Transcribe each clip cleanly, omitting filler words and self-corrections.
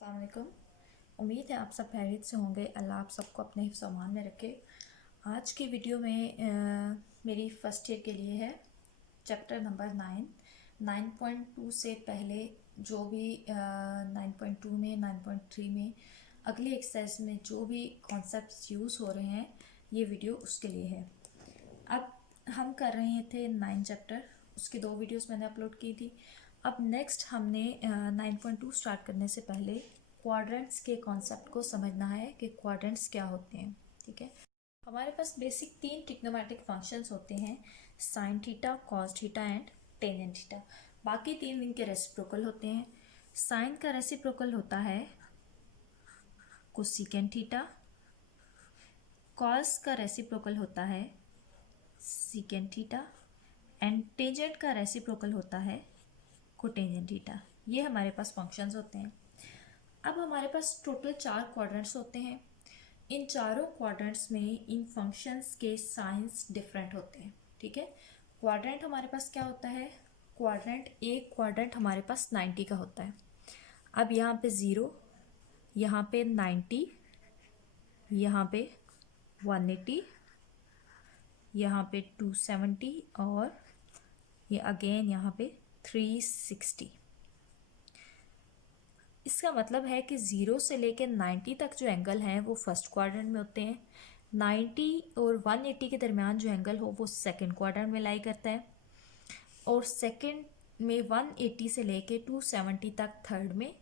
अस्सलाम वालेकुम। उम्मीद है आप सब खैरियत से होंगे। अल्लाह आप सबको अपने हिफ्ज़ अमान में रखे। आज की वीडियो में मेरी फ़र्स्ट ईयर के लिए है चैप्टर नंबर 9.2 से पहले जो भी 9.2 में 9.3 में अगले एक्सरसाइज में जो भी कॉन्सेप्ट्स यूज़ हो रहे हैं ये वीडियो उसके लिए है। अब हम कर रहे थे 9 चैप्टर, उसकी 2 वीडियोस मैंने अपलोड की थी। अब नेक्स्ट हमने 9.2 स्टार्ट करने से पहले क्वाड्रेंट्स के कॉन्सेप्ट को समझना है कि क्वाड्रेंट्स क्या होते हैं। ठीक है, हमारे पास बेसिक 3 ट्रिग्नोमेट्रिक फंक्शंस होते हैं, sign theta, cos theta and tangent theta. बाकी 3 इनके रेसिप्रोकल होते हैं। साइन का रेसिप्रोकल होता है कोसेकेंट थीटा, कॉस का रेसिप्रोकल होता है सीकेंट थीटा एंड टेंजेंट का रेसिप्रोकल होता है कोटेंजेंट थीटा। ये हमारे पास फंक्शंस होते हैं। अब हमारे पास टोटल 4 क्वाड्रेंट्स होते हैं। इन चारों क्वाड्रेंट्स में इन फंक्शंस के साइंस डिफरेंट होते हैं। ठीक है, क्वाड्रेंट हमारे पास क्या होता है, एक क्वाड्रेंट हमारे पास 90 का होता है। अब यहाँ पे 0, यहाँ पे 90, यहाँ पे 180, यहाँ पे 270 और ये अगेन यहाँ पे 360। इसका मतलब है कि 0 से लेकर 90 तक जो एंगल हैं वो फर्स्ट क्वाड्रेंट में होते हैं। 90 और 180 के दरमियान जो एंगल हो वो सेकंड क्वाड्रेंट में लाई करता है, और सेकंड में 180 से लेके 270 तक थर्ड में,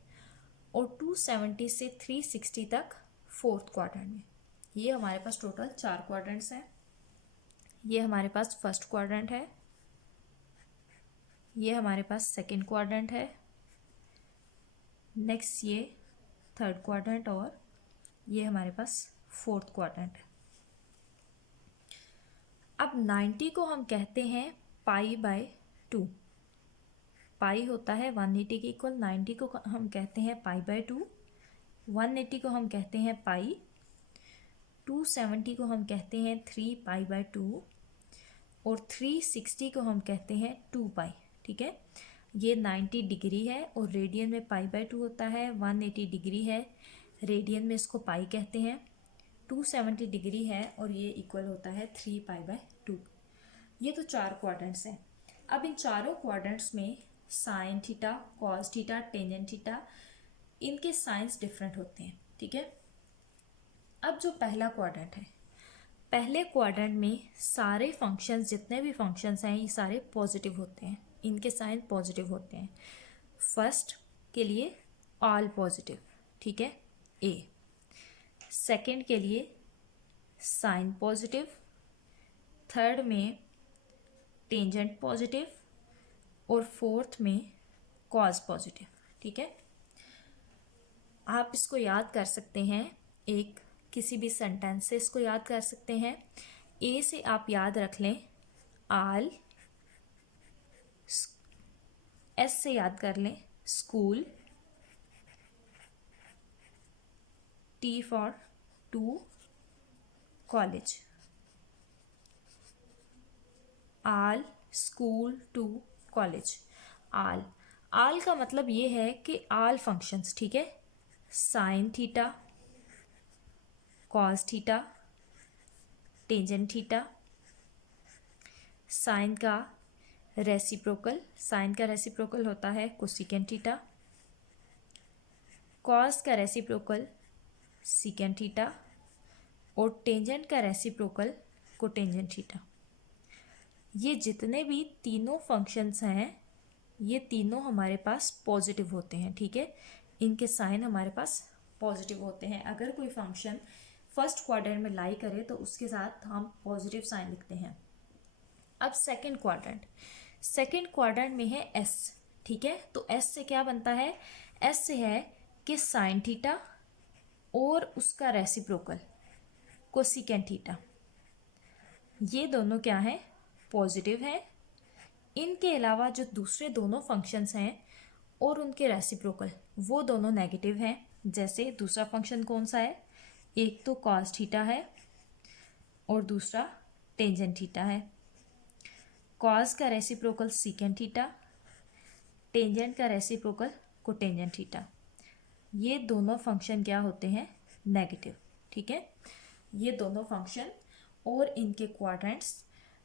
और 270 से 360 तक फोर्थ क्वाड्रेंट में। ये हमारे पास टोटल 4 क्वाड्रेंट्स हैं। ये हमारे पास फर्स्ट क्वाड्रेंट है, ये हमारे पास सेकंड क्वाड्रेंट है, नेक्स्ट ये थर्ड क्वाड्रेंट, और ये हमारे पास फोर्थ क्वाड्रेंट है। अब 90 को हम कहते हैं π/2। पाई होता है 180 के इक्वल, 90 को हम कहते हैं π/2, 180 को हम कहते हैं पाई, 270 को हम कहते हैं 3π/2 और 360 को हम कहते हैं 2π। ठीक है, ये 90 डिग्री है और रेडियन में π/2 होता है, 180 डिग्री है, रेडियन में इसको पाई कहते हैं, 270 डिग्री है और ये इक्वल होता है 3π/2। ये तो 4 क्वाड्रेंट्स हैं। अब इन चारों क्वाड्रेंट्स में sign theta, cos theta, tangent theta, इनके साइंस डिफरेंट होते हैं। ठीक है, अब जो पहला क्वाड्रेंट है, पहले क्वाड्रेंट में सारे फंक्शंस, जितने भी फंक्शंस हैं ये सारे पॉजिटिव होते हैं, इनके साइन पॉजिटिव होते हैं। फर्स्ट के लिए ऑल पॉजिटिव, ठीक है, ए। सेकंड के लिए साइन पॉजिटिव, थर्ड में टेंजेंट पॉजिटिव और फोर्थ में कॉस पॉजिटिव। ठीक है, आप इसको याद कर सकते हैं, एक किसी भी सेंटेंस से इसको याद कर सकते हैं। ए से आप याद रख लें आल, एस से याद कर लें school, T for to college. All, school, to, college. All, all का मतलब ये है कि आल फंक्शंस, ठीक है, sine theta, cos theta, tangent theta, sine का रेसिप्रोकल होता है कोसेकेंट थीटा, कॉस का रेसिप्रोकल सीकेंट थीटा और टेंजेंट का रेसिप्रोकल कोटेंजेंट थीटा। ये जितने भी तीनों फंक्शंस हैं ये तीनों हमारे पास पॉजिटिव होते हैं। ठीक है, इनके साइन हमारे पास पॉजिटिव होते हैं। अगर कोई फंक्शन फर्स्ट क्वाड्रेंट में लाई करे तो उसके साथ हम पॉजिटिव साइन लिखते हैं। अब सेकंड क्वाड्रेंट में है एस। ठीक है, तो एस से क्या बनता है, एस से है कि साइन थीटा और उसका रेसिप्रोकल कोसेकेंट थीटा, ये दोनों क्या है, पॉजिटिव है। इनके अलावा जो दूसरे दोनों फंक्शंस हैं और उनके रेसिप्रोकल वो दोनों नेगेटिव हैं। जैसे दूसरा फंक्शन कौन सा है, एक तो कॉस थीटा है और दूसरा टेंजेंट थीटा है। कॉस का रेसिप्रोकल सीकेंट थीटा, टेंजेंट का रेसिप्रोकल कोटेंजेंट थीटा। ये दोनों फंक्शन क्या होते हैं, नेगेटिव। ठीक है, ये दोनों फंक्शन और इनके क्वाड्रेंट्स,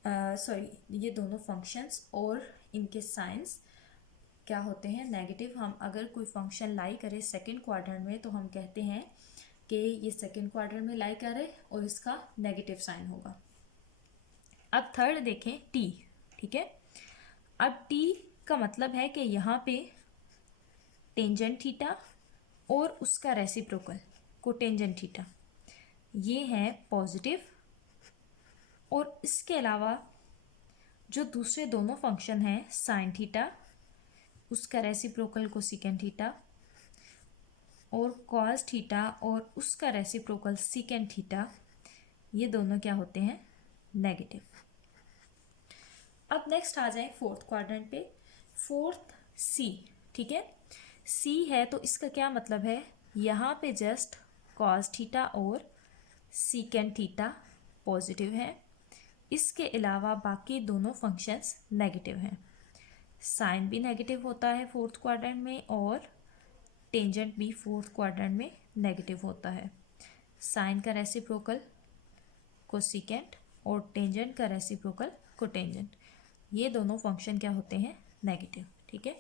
सॉरी, ये दोनों फंक्शंस और इनके साइंस क्या होते हैं, नेगेटिव। हम अगर कोई फंक्शन लाई करे सेकंड क्वाड्रेंट में तो हम कहते हैं कि ये सेकंड क्वाड्रेंट में लाई करे और इसका नेगेटिव साइन होगा। अब थर्ड देखें, टी। ठीक है, अब टी का मतलब है कि यहाँ पे टेंजेंट थीटा और उसका रेसिप्रोकल कोटेंजेंट थीटा ये है पॉजिटिव, और इसके अलावा जो दूसरे दोनों फंक्शन हैं साइन थीटा, उसका रेसिप्रोकल कोसेकेंट थीटा, और कॉस थीटा और उसका रेसिप्रोकल सीकेंट थीटा, ये दोनों क्या होते हैं, नेगेटिव। अब नेक्स्ट आ जाए फोर्थ क्वाड्रेंट पे, फोर्थ सी। ठीक है, सी है तो इसका क्या मतलब है, यहाँ पे जस्ट कॉस थीटा और सीकेंट थीटा पॉजिटिव है, इसके अलावा बाकी दोनों फंक्शंस नेगेटिव हैं। साइन भी नेगेटिव होता है फोर्थ क्वाड्रेंट में और टेंजेंट भी फोर्थ क्वाड्रेंट में नेगेटिव होता है। साइन का रेसिप्रोकल कोसेकेंट और टेंजेंट का रेसिप्रोकल कोटेंजेंट, ये दोनों फंक्शन क्या होते हैं, नेगेटिव। ठीक है,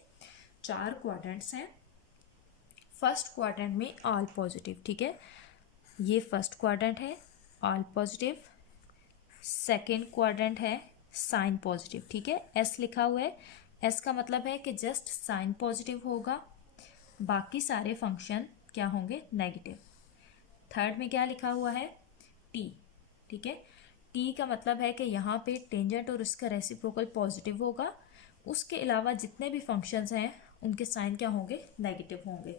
4 क्वाड्रेंट्स हैं। फर्स्ट क्वाड्रेंट में ऑल पॉजिटिव। ठीक है, ये फर्स्ट क्वाड्रेंट है, ऑल पॉजिटिव। सेकेंड क्वाड्रेंट है साइन पॉजिटिव। ठीक है, एस लिखा हुआ है, एस का मतलब है कि जस्ट साइन पॉजिटिव होगा, बाकी सारे फंक्शन क्या होंगे, नेगेटिव। थर्ड में क्या लिखा हुआ है, टी। ठीक है, टी का मतलब है कि यहाँ पे टेंजेंट और उसका रेसिप्रोकल पॉजिटिव होगा, उसके अलावा जितने भी फंक्शंस हैं उनके साइन क्या होंगे, नेगेटिव होंगे।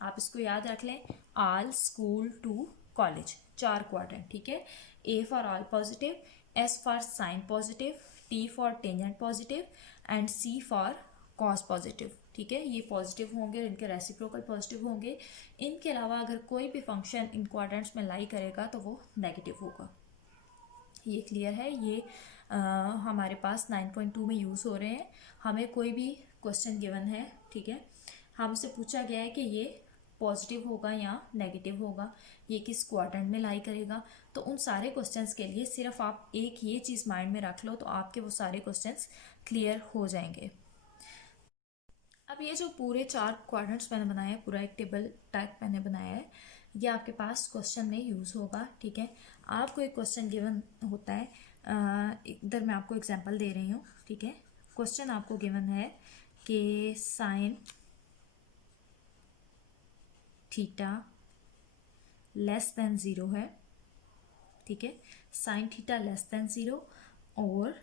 आप इसको याद रख लें, all, school, to, college, 4 quadrant. ठीक है, A for all positive, S for sine positive, T for tangent positive and C for cos positive. ठीक है, ये पॉजिटिव होंगे और इनके रेसिप्रोकल पॉजिटिव होंगे। इनके अलावा अगर कोई भी फंक्शन इन क्वाड्रेंट्स में लाई करेगा तो वो नेगेटिव होगा। ये क्लियर है, ये हमारे पास 9.2 में यूज़ हो रहे हैं। हमें कोई भी क्वेश्चन गिवन है, ठीक है, हमसे पूछा गया है कि ये पॉजिटिव होगा या नेगेटिव होगा, ये किस क्वाड्रेंट में लाई करेगा, तो उन सारे क्वेश्चंस के लिए सिर्फ आप एक ये चीज़ माइंड में रख लो तो आपके वो सारे क्वेश्चंस क्लियर हो जाएंगे। अब ये जो पूरे 4 क्वाड्रेंट्स मैंने बनाए हैं, पूरा एक टेबल टाइप मैंने बनाया है, ये आपके पास क्वेश्चन में यूज़ होगा। ठीक है, आपको एक क्वेश्चन गिवन होता है, इधर मैं आपको एग्जांपल दे रही हूँ। ठीक है, क्वेश्चन आपको गिवन है कि साइन थीटा लेस देन 0 है। ठीक है, साइन थीटा लेस देन 0 और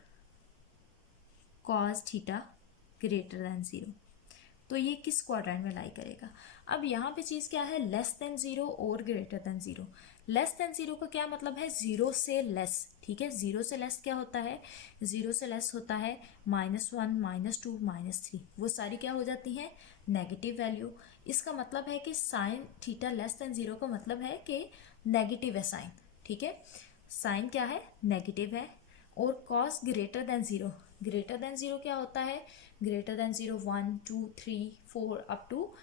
कॉस थीटा ग्रेटर देन 0, तो ये किस क्वाड्रेंट में लाई करेगा। अब यहाँ पे चीज़ क्या है, लेस देन 0 और ग्रेटर देन 0। लेस देन 0 का क्या मतलब है, 0 से लेस। ठीक है, 0 से लेस क्या होता है, 0 से लेस होता है -1, -2, -3, वो सारी क्या हो जाती हैं, नेगेटिव वैल्यू। इसका मतलब है कि साइन थीटा लेस देन 0 का मतलब है कि नेगेटिव है साइन। ठीक है, साइन क्या है, नेगेटिव है। और cos greater than 0, greater than 0 क्या होता है, greater than 0 1 2 3 4 up to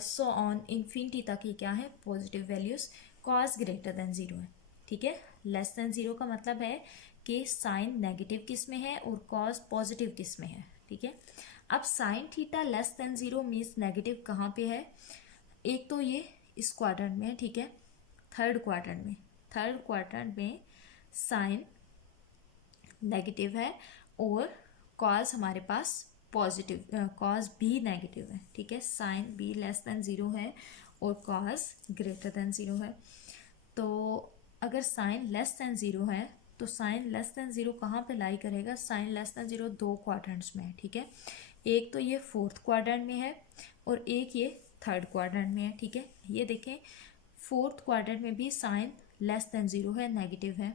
so on infinity तक ये क्या है, positive values. Cos greater than 0 है। ठीक है, लेस देन 0 का मतलब है कि साइन नेगेटिव किस में है और कॉस पॉजिटिव किस में है। ठीक है, अब sine theta less than 0 means negative कहाँ पे है, एक तो ये इस क्वाड्रेंट में है। ठीक है, थर्ड क्वाड्रेंट में साइन नेगेटिव है और कॉस हमारे पास पॉजिटिव, कॉस भी नेगेटिव है। ठीक है, साइन भी लेस देन 0 है और कॉस ग्रेटर देन 0 है। तो अगर साइन लेस देन 0 है तो साइन लेस देन 0 कहाँ पे लाई करेगा, साइन लेस देन 0 2 क्वाड्रेंट्स में है। ठीक है, एक तो ये फोर्थ क्वाड्रेंट में है और एक ये थर्ड क्वाड्रेंट में है। ठीक है, ये देखें, फोर्थ क्वाड्रेंट में भी साइन लेस देन 0 है, नेगेटिव है।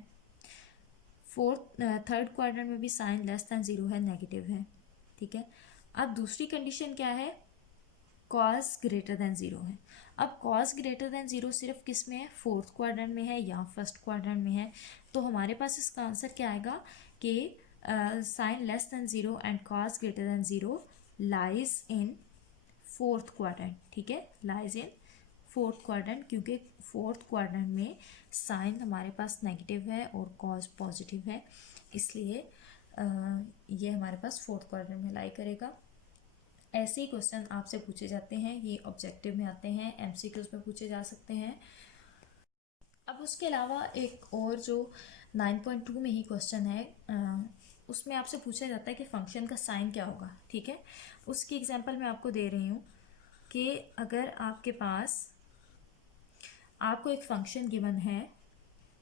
थर्ड क्वाड्रेंट में भी साइन लेस देन 0 है, नेगेटिव है। ठीक है, अब दूसरी कंडीशन क्या है, कॉस ग्रेटर देन 0 है। अब कॉस ग्रेटर देन 0 सिर्फ किस में है, फोर्थ क्वाड्रेंट में है या फर्स्ट क्वाड्रेंट में है, तो हमारे पास इसका आंसर क्या आएगा कि sine less than 0 and cos greater than 0 lies in fourth quadrant. ठीक है, लाइज इन फोर्थ क्वाड्रेंट, क्योंकि फोर्थ क्वाड्रेंट में साइन हमारे पास नेगेटिव है और कॉज पॉजिटिव है, इसलिए ये हमारे पास फोर्थ क्वाड्रेंट में लाई करेगा। ऐसे ही क्वेश्चन आपसे पूछे जाते हैं, ये ऑब्जेक्टिव में आते हैं, एमसीक्यूज में पूछे जा सकते हैं। अब उसके अलावा एक और जो 9.2 में ही क्वेश्चन है, उसमें आपसे पूछा जाता है कि फंक्शन का साइन क्या होगा। ठीक है, उसकी एग्जांपल मैं आपको दे रही हूँ कि अगर आपके पास आपको एक फंक्शन गिवन है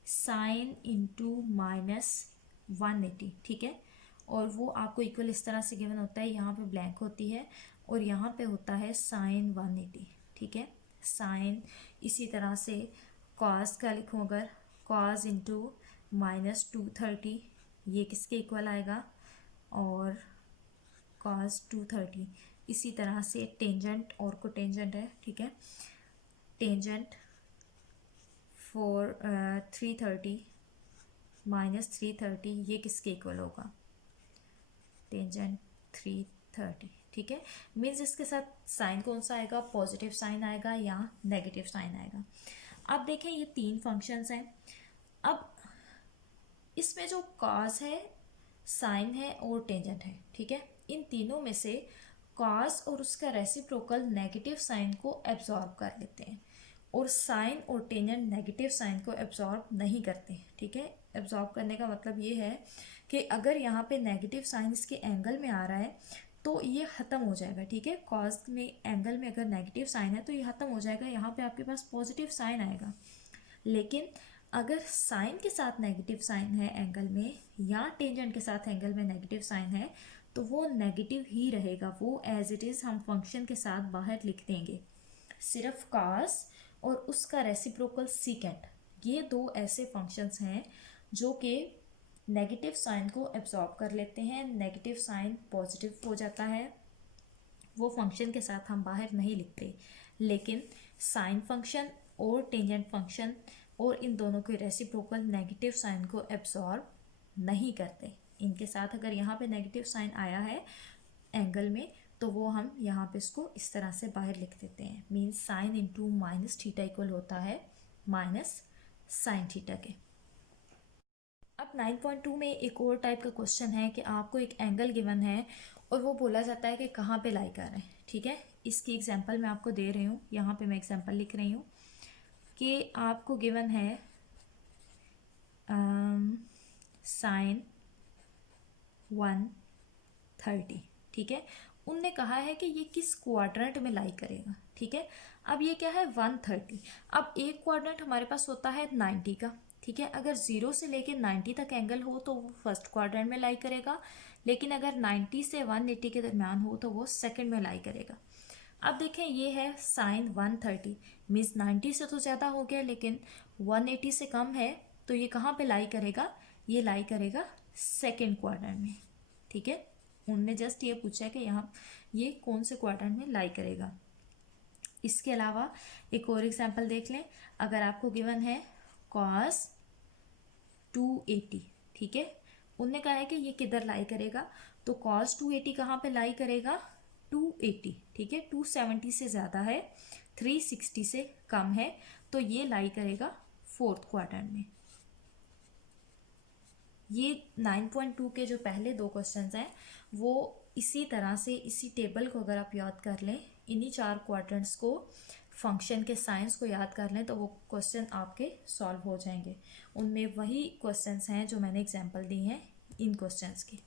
साइन इंटू -180, ठीक है, और वो आपको इक्वल इस तरह से गिवन होता है, यहाँ पे ब्लैंक होती है और यहाँ पे होता है साइन 180, ठीक है। साइन इसी तरह से कॉस का लिखूँ अगर, कॉस इंटू -230, ये किसके इक्वल आएगा, और कॉस 230। इसी तरह से टेंजेंट और कोटेंजेंट है, ठीक है, टेंजेंट फॉर 330 -330, ये किसके इक्वल होगा, टेंजेंट 330, ठीक है। मीन्स इसके साथ साइन कौन सा आएगा, पॉजिटिव साइन आएगा या नेगेटिव साइन आएगा। अब देखें ये तीन फंक्शंस हैं। अब इसमें जो कॉस है, साइन है और टेंजेंट है, ठीक है, इन तीनों में से कॉस और उसका रेसिप्रोकल नेगेटिव साइन को एब्जॉर्ब कर लेते हैं और साइन और टेंजेंट नेगेटिव साइन को एब्जॉर्ब नहीं करते, ठीक है। एब्जॉर्ब करने का मतलब ये है कि अगर यहाँ पे नेगेटिव साइन इसके एंगल में आ रहा है तो ये ख़त्म हो जाएगा, ठीक है। कॉस में एंगल में अगर नेगेटिव साइन है तो ये ख़त्म हो जाएगा, यहाँ पे आपके पास पॉजिटिव साइन आएगा। लेकिन अगर साइन के साथ नेगेटिव साइन है एंगल में या टेंजेंट के साथ एंगल में नेगेटिव साइन है तो वो नेगेटिव ही रहेगा, वो एज इट इज़ हम फंक्शन के साथ बाहर लिख देंगे। सिर्फ कॉस और उसका रेसिप्रोकल सीकेंट, ये दो ऐसे फंक्शंस हैं जो कि नेगेटिव साइन को एब्जॉर्ब कर लेते हैं, नेगेटिव साइन पॉजिटिव हो जाता है, वो फंक्शन के साथ हम बाहर नहीं लिखते। लेकिन साइन फंक्शन और टेंजेंट फंक्शन और इन दोनों के रेसिप्रोकल नेगेटिव साइन को एब्जॉर्ब नहीं करते। इनके साथ अगर यहाँ पे नेगेटिव साइन आया है एंगल में तो वो हम यहाँ पे इसको इस तरह से बाहर लिख देते हैं। Means sine into -theta equal होता है -sin थीटा के। अब 9.2 में एक और टाइप का क्वेश्चन है कि आपको एक एंगल गिवन है और वो बोला जाता है कि कहाँ पे लाई कर रहे हैं, ठीक है। इसकी एग्जांपल मैं आपको दे रही हूँ, यहाँ पे मैं एग्जांपल लिख रही हूँ कि आपको गिवन है साइन 130, ठीक है। उनने कहा है कि ये किस क्वाड्रेंट में लाई करेगा, ठीक है। अब ये क्या है 130। अब एक क्वाड्रेंट हमारे पास होता है 90 का, ठीक है। अगर 0 से लेके 90 तक एंगल हो तो वो फर्स्ट क्वाड्रेंट में लाई करेगा, लेकिन अगर 90 से 180 के दरमियान हो तो वो सेकंड में लाई करेगा। अब देखें ये है साइन 130, मीन्स 90 से तो ज़्यादा हो गया लेकिन 180 से कम है, तो ये कहाँ पे लाई करेगा, ये लाई करेगा सेकेंड क्वाड्रेंट में, ठीक है। उनने जस्ट ये पूछा है कि यहाँ ये कौन से क्वाड्रेंट में लाई करेगा। इसके अलावा एक और एग्जांपल देख लें। अगर आपको गिवन है कॉस 280, ठीक है, उनने कहा है कि ये किधर लाई करेगा, तो कॉस 280 कहाँ पे लाई करेगा, 280, ठीक है। 270 से ज़्यादा है, 360 से कम है, तो ये लाई करेगा फोर्थ क्वाड्रेंट में। ये 9.2 के जो पहले दो क्वेश्चंस हैं वो इसी तरह से, इसी टेबल को अगर आप याद कर लें, इन्हीं 4 क्वाड्रेंट्स को, फंक्शन के साइंस को याद कर लें तो वो क्वेश्चन आपके सॉल्व हो जाएंगे। उनमें वही क्वेश्चंस हैं जो मैंने एग्जांपल दी हैं इन क्वेश्चंस की।